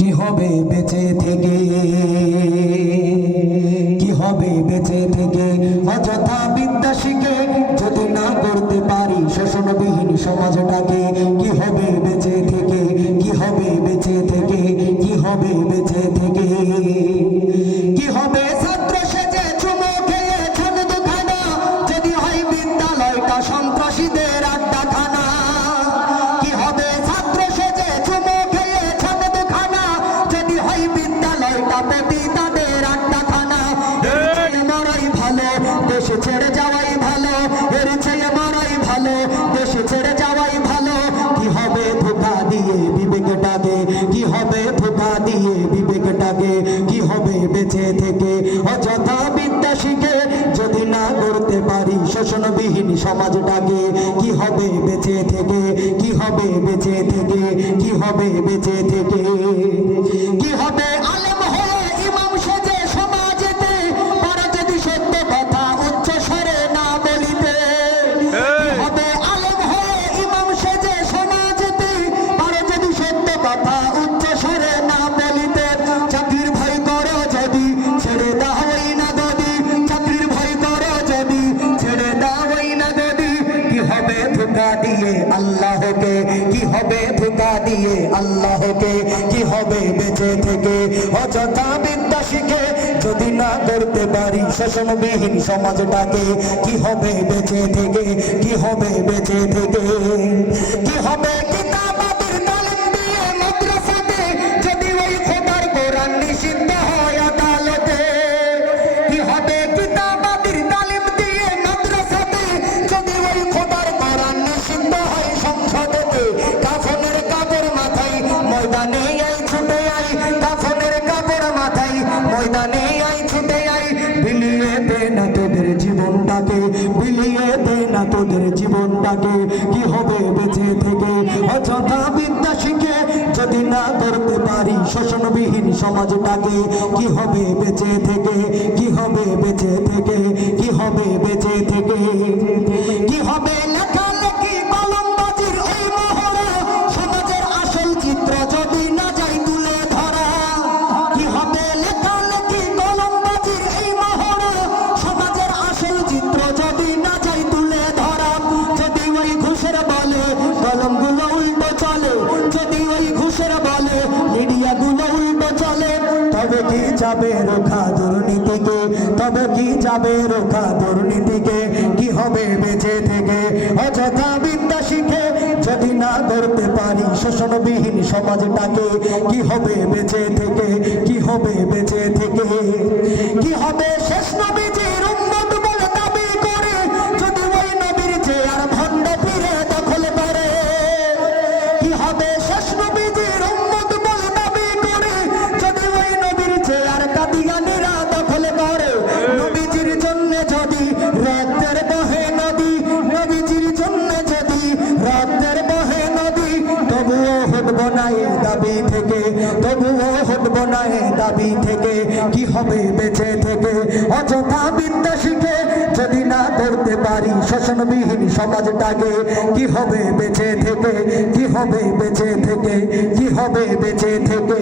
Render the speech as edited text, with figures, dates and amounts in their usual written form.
কি হবে বেঁচে থেকে, কি হবে বেঁচে থেকে অযথা বিদ্যা শিখে যদি না করতে পারি শোষণবিহীন সমাজটাকে। কি হবে বেঁচে থেকে, কি হবে বেঁচে থেকে, কি হবে বেঁচে থেকে। কি হবে ছাত্র সেজে চুমো খেয়ে ছোট দুখানা যদি হয় বিদ্যালয়টা সন্ত্রাসীদের আড্ডাখানা। কি হবে ছাত্র সেজে চুমো খেয়ে ছোট দুখানা যদি হয় বিদ্যালয়টা পতিতাদের আড্ডাখানা। মরাই ভালো, দেশে ছেড়ে যাওয়াই ভালো, এর চেয়ে মরাই ভালো, দেশে ছেড়ে যাওয়াই ভালো। কি হবে ধোঁকা দিয়ে বিবেকটাকে, কি হবে ধোঁকা দিয়ে বিবেকটাকে। কি হবে বেঁচে থেকে অযথা বিদ্যা শিখে যদি না করতে পারি শোষণবিহীন সমাজটাকে। কি হবে বেঁচে থেকে, কি হবে বেঁচে থেকে, কি হবে বেঁচে থেকে। কি হবে আলেম হয়ে ইমাম সেজে সমাজেতে পরে যদি সত্য কথা উচ্চ স্বরে না বলিতে। কি হবে আলেম হয়ে ইমাম সেজে সমাজেতে পরে যদি সত্য কথা উচ্চ স্বরে না বলিতে। চাকরির ভয় করো যদি ছেড়ে দাওই না গদি, চাকরির ভয় করো যদি ছেড়ে দাওই না গদি। কি হবে ধোঁকা দিয়ে আল্লাহকে, কি হবে ধোঁকা দিয়ে আল্লাহকে। কি হবে বেঁচে থেকে অযথা বিদ্যা শিখে যদি না করতে পারি শোষণবিহীন সমাজটাকে। কি হবে বেঁচে থেকে, কি হবে বেঁচে থেকে। কি হবে কিতাবাদের তালিম দিয়ে মাদ্রাসাতে যদি ওই খোদার কোরআন নিষিদ্ধ হয় আদালতে। কি হবে কিতাবাদের তালিম দিয়ে মাদ্রাসাতে যদি ওই খোদার কোরআন নিষিদ্ধ হয় সংসদেতে। কাফনের কাপড় মাথায় ময়দানে আই ছুটে আই, কাফনের কাপড় মাথায় ময়দানে আই ছুটে আই। বিলিয়ে দে না তোদের জীবনটাকে, বিলিয়ে দে না তোদের জীবনটাকে। কি হবে বেঁচে থেকে অযথা বিদ্যা শিখে যদি না করতে পারি শোষণবিহীন সমাজটাকে। কি হবে বেঁচে থেকে, কি হবে বেঁচে থেকে, কি হবে বেঁচে থেকে। কি হবে লেখালেখি কলমবাজির ওই মহড়া সমাজের আসল চিত্র যদি না যাই তুলে ধরা। কি হবে লেখালেখি কলমবাজির এই মহড়া সমাজের আসল চিত্র যদি না যাই তুলে ধরা। যদি ওই ঘুষের বলে কলমগুলো উল্টো চলে, যদি ওই ঘুষের বলে মিডিয়াগুলো উল্টো চলে। তবে কি যাবে রোখা দুর্নীতিকে, তবে কি যাবে রোখা দুর্নীতিকে। কি হবে বেঁচে থেকে অযথা বিদ্যা শিখে যদি না করতে পারি শোষণবিহীন সমাজটাকে। কি হবে বেঁচে থেকে, কি হবে বেঁচে থেকে। কি হবে শেষ নবীজির উম্মত বলে দাবি করে যদি ওই নবীর চেয়ার ভণ্ড ফিরে দখল করে। কি হবে শেষ নবীজির উম্মত বলে দাবি করে যদি ওই নবীর চেয়ার কাদিয়ানীরা দখল করে। নবীজির জন্য যদি রক্তের বহে নদী, নবীজির জন্য যদি রক্তের বহে নদী, তবুও হটবো না এ দাবি থেকে, তবুও হটবো না এ দাবি থেকে। কি হবে বেঁচে থেকে অযথা বিদ্যা শিখে যদি না করতে পারি শোষণবিহীন সমাজটাকে। কি হবে বেঁচে থেকে, কি হবে বেঁচে থেকে, কি হবে বেঁচে থেকে।